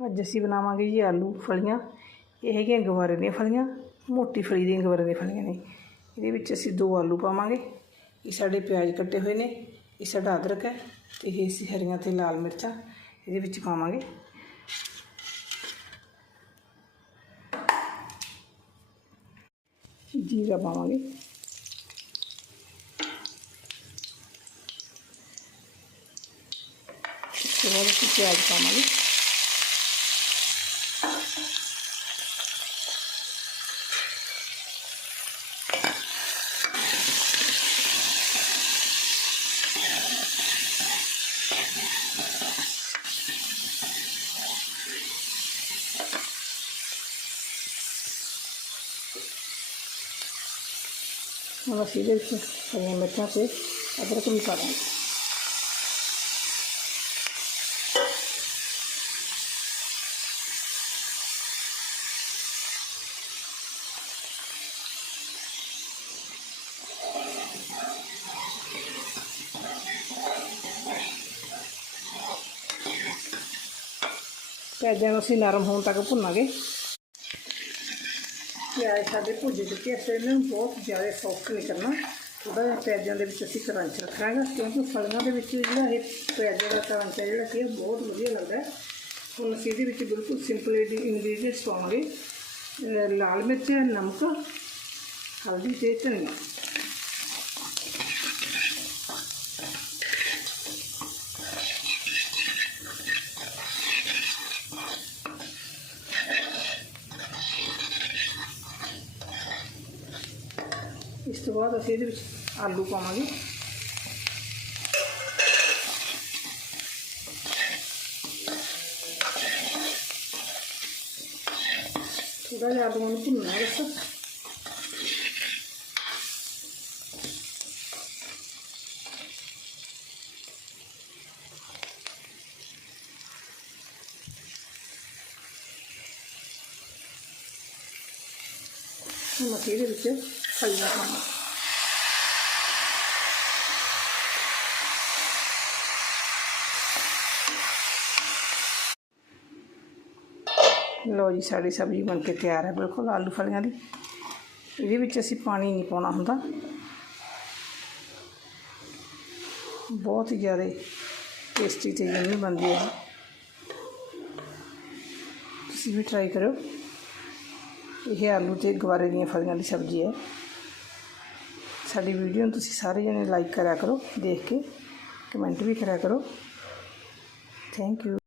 ਅੱਜ ਅਸੀਂ ਬਣਾਵਾਂਗੇ ਜੀ ਆਲੂ ਫਲੀਆਂ ਇਹ ਹੈਗੀਆਂ ਗਵਾਰੇ ਦੀਆਂ ਫਲੀਆਂ ਮੋਟੀ ਫਲੀ ਦੀਆਂ ਗਵਾਰੇ ਦੀਆਂ ਫਲੀਆਂ ਨੇ ਇਹਦੇ ਵਿੱਚ ਅਸੀਂ ਦੋ ਆਲੂ ਪਾਵਾਂਗੇ ਇਹ ਸਾਡੇ ਪਿਆਜ਼ ਕੱਟੇ ਹੋਏ ਨੇ ਇਹ ਸਾਡਾ ਅਦਰਕ ਹੈ ਤੇ ਇਹ ਅਸੀਂ ਹਰੀਆਂ ਤੇ ਲਾਲ ਮਿਰਚਾਂ ਇਹਦੇ ਵਿੱਚ ਪਾਵਾਂਗੇ ਜੀਰਾ ਪਾਵਾਂਗੇ ਇਸ ਤੋਂ ਬਾਅਦ ਅਸੀਂ ਪਿਆਜ਼ ਪਾਵਾਂਗੇ हम सीधे इसमें मिर्चा से अदरक को मिला देंगे प्याजा नरम होने तक भुना ਪਿਆਜ਼ ਸਾਡੇ ਭੁੱਜ ਚੁੱਕੇ ਅਸੀਂ ਇਹਨਾਂ ਨੂੰ ਬਹੁਤ ਜ਼ਿਆਦਾ ਸੌਫਟ ਨਹੀਂ ਕਰਨਾ। ਥੋੜਾ ਜਿਹਾ ਪਿਆਜ਼ਾਂ ਦੇ ਵਿੱਚ ਅਸੀਂ ਕਰੰਚ ਰੱਖਣਾ ਹੈਗਾ, ਕਿਉਂਕਿ ਫਲੀਆਂ ਦੇ ਵਿੱਚ ਜਿਹੜਾ ਇਹ ਪਿਆਜ਼ਾਂ ਦਾ ਕਰੰਚ ਹੈ, ਜਿਹੜਾ ਕਿ ਬਹੁਤ ਵਧੀਆ ਲੱਗਦਾ ਹੁਣ ਅਸੀਂ ਇਹਦੇ ਵਿੱਚ ਬਿਲਕੁਲ ਸਿੰਪਲ ਇੰਗਰੀਡੀਅੰਟਸ ਪਾਵਾਂਗੇ। ਅਹ ਲਾਲ ਮਿਰਚ, ਨਮਕ, ਹਲਦੀ ਤੇ ਧਨੀਆ। ਇਸ ਤੋਂ ਬਾਅਦ ਅਸੀਂ ਇਹਦੇ ਵਿੱਚ ਆਲੂ ਪਾਵਾਂਗੇ ਥੋੜਾ ਜਿਹਾ ਆਲੂਆਂ ਨੂੰ ਭੁੰਨਣਾ ਹੈ ਬਸ ਹੁਣ ਅਸੀਂ ਇਹਦੇ ਵਿੱਚ ਫਲੀਆਂ ਪਾਵਾਂਗੇ ਲੋ ਜੀ ਸਾਡੀ ਸਬਜ਼ੀ ਬਣ ਕੇ ਤਿਆਰ ਹੈ ਬਿਲਕੁਲ ਆਲੂ ਫਲੀਆਂ ਦੀ ਇਹਦੇ ਵਿੱਚ ਅਸੀਂ ਪਾਣੀ ਨਹੀਂ ਪਾਉਣਾ ਹੁੰਦਾ ਬਹੁਤ ਹੀ ਜ਼ਿਆਦਾ ਟੇਸਟੀ ਤੇ ਯਮੀ ਬਣਦੀ ਹੈ ਤੁਸੀਂ ਵੀ ਟਰਾਈ ਕਰੋ ਇਹ ਆਲੂ ਤੇ ਗਵਾਰੇ ਦੀਆਂ ਫਲੀਆਂ ਦੀ ਸਬਜ਼ੀ ਹੈ ਸਾਡੀ ਵੀਡੀਓ ਨੂੰ ਤੁਸੀਂ ਸਾਰੇ ਜਣੇ ਲਾਈਕ ਕਰਿਆ ਕਰੋ, ਦੇਖ ਕੇ ਕਮੈਂਟ ਵੀ ਕਰਿਆ ਕਰੋ। Thank you